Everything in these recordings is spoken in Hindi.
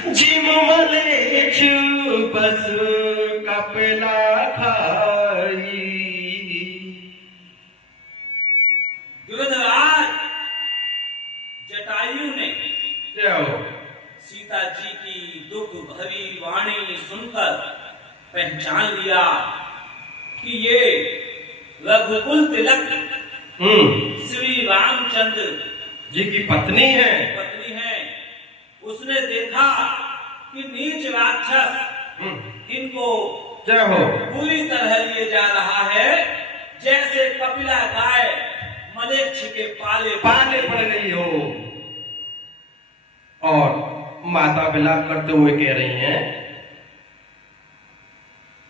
जिम मलेचु बस कपला खाई। दुर्धराज जटायु ने सीता जी की दुख भरी वाणी सुनकर पहचान लिया कि ये रघुकुल तिलक श्री रामचंद्र जी की पत्नी है। उसने देखा कि नीच राक्षस इनको जय हो पूरी तरह लिए जा रहा है, जैसे कपिला गाय मलेच्छ के पाले पड़ गई हो। और माता विलाप करते हुए कह रही हैं,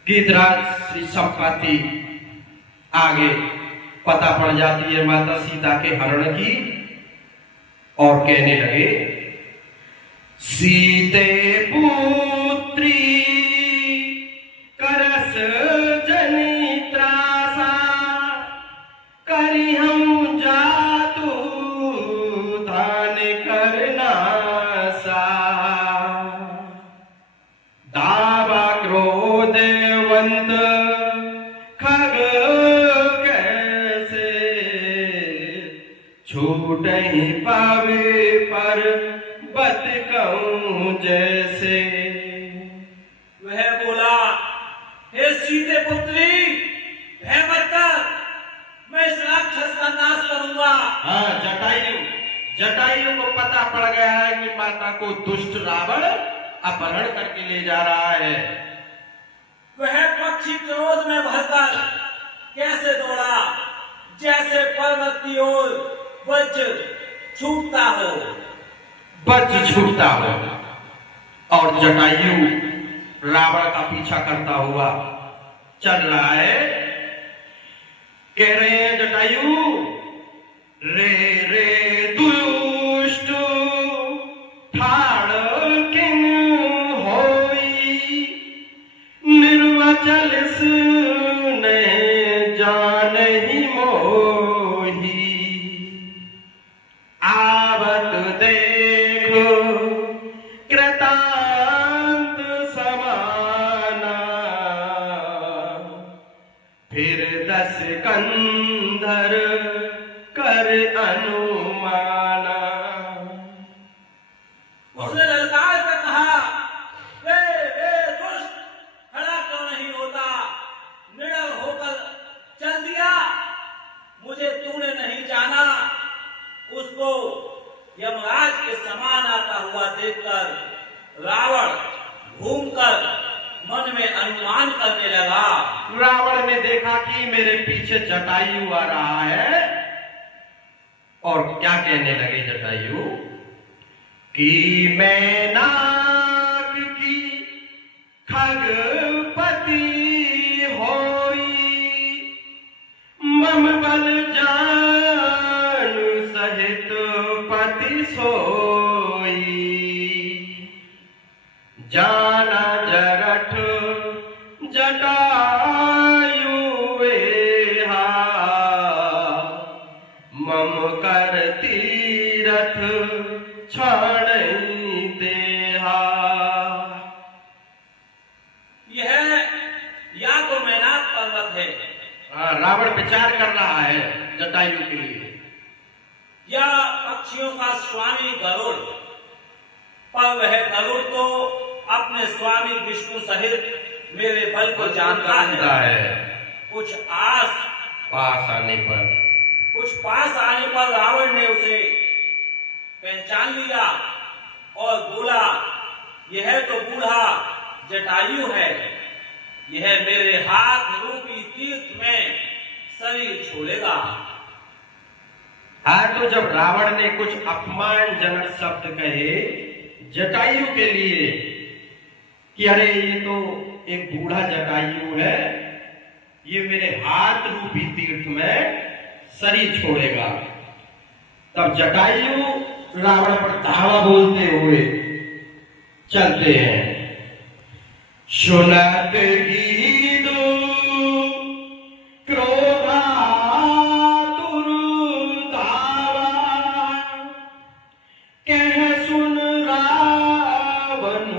गीतराज श्री संपाति आगे पता पड़ जाती है माता सीता के हरण की, और कहने लगे, सीते पुत्री करस जनि त्रासा, करी हम जातु दान करना सा। दावा क्रोधवंत खग कैसे, छूट ही पावे पर बत कहूं जैसे। वह बोला, हे सीते पुत्री, भय मत कर, मैं इस राक्षस का नाश करूंगा। हाँ, जटायु को पता पड़ गया है कि माता को दुष्ट रावण अपहरण करके ले जा रहा है। वह पक्षी क्रोध में भरकर कैसे दौड़ा, जैसे पर्वत की ओर वज्र छूटता हो। और जटायु रावण का पीछा करता हुआ चल रहा है। कह रहे हैं जटायु, रे रे दुष्ट ठाड़ किन होई, निर्वचल ने जान ही मोही। आवत देखो कृतांत समाना, फिर 10 कंधर कर अनुमाना। उसने ललकार कर कहा, वे दुष्ट, खड़ा क्यों नहीं होता? निडर होकर चल दिया। मुझे तूने नहीं जाना। उसको यमराज के समान आता हुआ देखकर रावण घूमकर मन में अनुमान करने लगा। रावण ने देखा कि मेरे पीछे जटायु आ रहा है, और क्या कहने लगे जटायु कि मैं नाग की खगपति होई, मम बल जान सहित पति सोई। जाना जरठ जटायु वेहा, मम कर तीरथ क्षण देहा। यह या तो मैनाक पर्वत है। रावण विचार कर रहा है जटायु के लिए। या पक्षियों का स्वामी गरुड़, पर वह गरुड़ तो अपने स्वामी विष्णु सहित मेरे बल को जानता है। कुछ पास आने पर रावण ने उसे पहचान लिया और बोला, यह तो बूढ़ा जटायु है, यह मेरे हाथ रूपी तीर्थ में शरीर छोड़ेगा। हाँ, तो जब रावण ने कुछ अपमानजनक शब्द कहे जटायु के लिए कि अरे ये तो एक बूढ़ा जटायु है, ये मेरे हाथ रूपी तीर्थ में शरीर छोड़ेगा, तब जटायु रावण पर धावा बोलते हुए चलते हैं। सुनत गीदो क्रोधातुर धावा, कह सुन रावण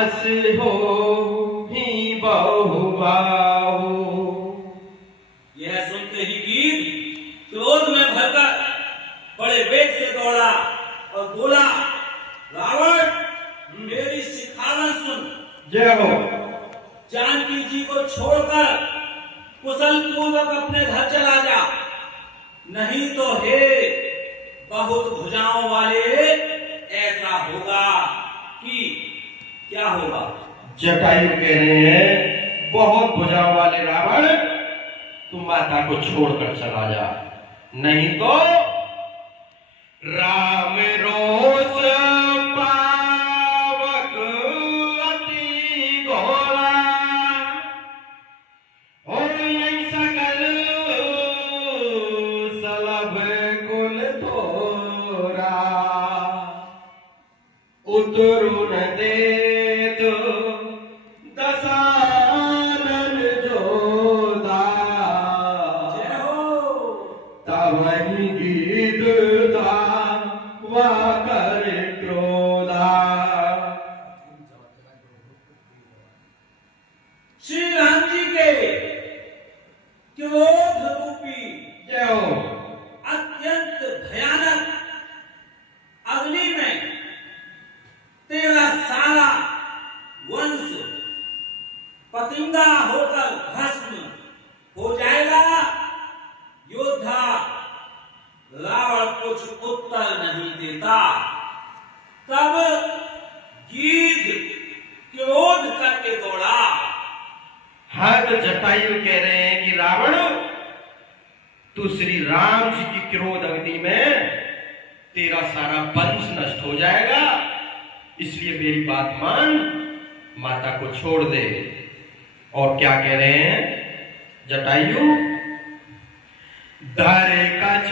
अस हो ही बहुबाहु। यह सुनते ही गीध क्रोध में भरकर बड़े वेग से दौड़ा और बोला, रावण मेरी सिखावन सुन। जय हो। जानकी जी को छोड़कर कुशल पूर्वक अपने घर चला जा, नहीं तो हे बहुत भुजाओं वाले ऐसा होगा कि क्या होगा। जटायु कह रहे हैं, बहुत भुजाओं वाले रावण तुम माता को छोड़कर चला जा, नहीं तो राम रोष पावक अति घोरा, होई सकल सलभ कुल थोरा, उतरुन देत दशानन जोधा। जय हो। तब ही गीत था वह कर क्रोधा। श्री राम जी के क्रोध रूपी जय हो। अत्यंत भयानक अग्नि में तेरा सारा वंश पतिंगा होकर भस्म हो जाएगा। योद्धा रावण कुछ उत्तर नहीं देता। तब गीध क्रोध करके दौड़ा। हाँ, तो जटायु कह रहे हैं कि रावण तू श्री राम जी की क्रोध अग्नि में तेरा सारा वंश नष्ट हो जाएगा, इसलिए मेरी बात मान, माता को छोड़ दे। और क्या कह रहे हैं जटायु, धरे कछ